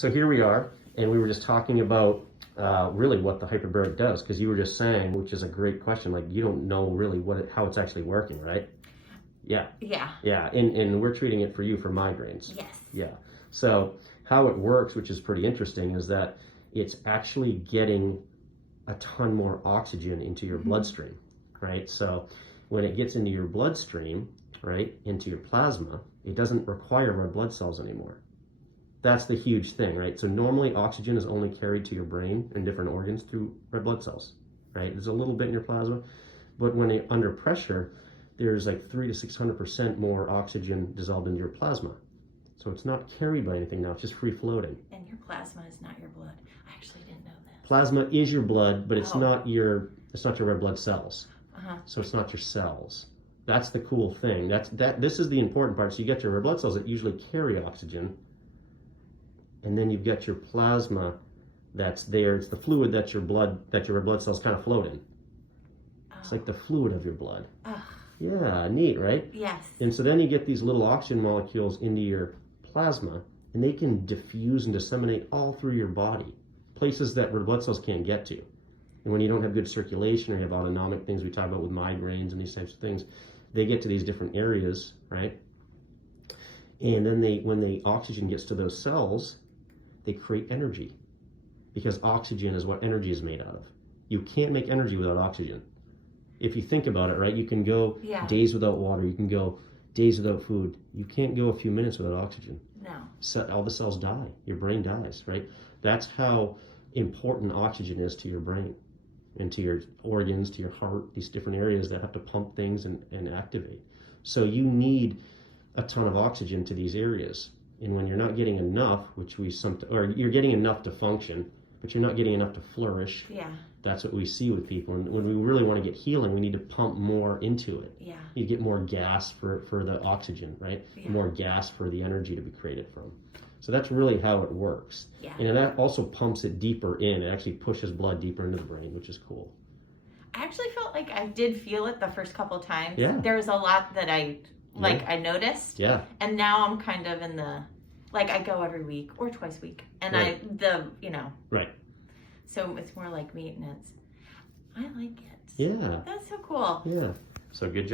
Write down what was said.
So here we are, and we were just talking about really what the hyperbaric does, because you were just saying, which is a great question, like you don't know really how it's actually working, right? Yeah. Yeah. Yeah, and we're treating it for you for migraines. Yes. Yeah. So how it works, which is pretty interesting, is that it's actually getting a ton more oxygen into your bloodstream, right? So when it gets into your bloodstream, right, into your plasma, it doesn't require red blood cells anymore. That's the huge thing, right? So normally oxygen is only carried to your brain and different organs through red blood cells, right? There's a little bit in your plasma, but when you're under pressure, there's like 300 to 600% more oxygen dissolved into your plasma. So it's not carried by anything now, it's just free floating. And your plasma is not your blood. I actually didn't know that. Plasma is your blood, but it's not your red blood cells. Uh-huh. So it's not your cells. That's the cool thing. This is the important part. So you get your red blood cells that usually carry oxygen, and then you've got your plasma that's there. It's the fluid that your red blood cells kind of float in. It's like the fluid of your blood. Yeah, neat, right? Yes. And so then you get these little oxygen molecules into your plasma, and they can diffuse and disseminate all through your body, places that red blood cells can't get to. And when you don't have good circulation or you have autonomic things we talk about with migraines and these types of things, they get to these different areas, right? And then when the oxygen gets to those cells, they create energy, because oxygen is what energy is made out of. You can't make energy without oxygen. If you think about it, right, you can go days without water, you can go days without food. You can't go a few minutes without oxygen. No. So all the cells die. Your brain dies, right? That's how important oxygen is to your brain and to your organs, to your heart, these different areas that have to pump things and activate. So you need a ton of oxygen to these areas. And when you're not getting enough, or you're getting enough to function, but you're not getting enough to flourish. Yeah. That's what we see with people. And when we really want to get healing, we need to pump more into it. Yeah. You get more gas for the oxygen, right? Yeah. More gas for the energy to be created from. So that's really how it works. Yeah. And that also pumps it deeper in. It actually pushes blood deeper into the brain, which is cool. I actually felt like I did feel it the first couple of times. Yeah. There was a lot that I noticed. Yeah. And now I'm kind of in the, I go every week or twice a week. And Right. Right. So it's more like maintenance. I like it. Yeah. That's so cool. Yeah. So good job.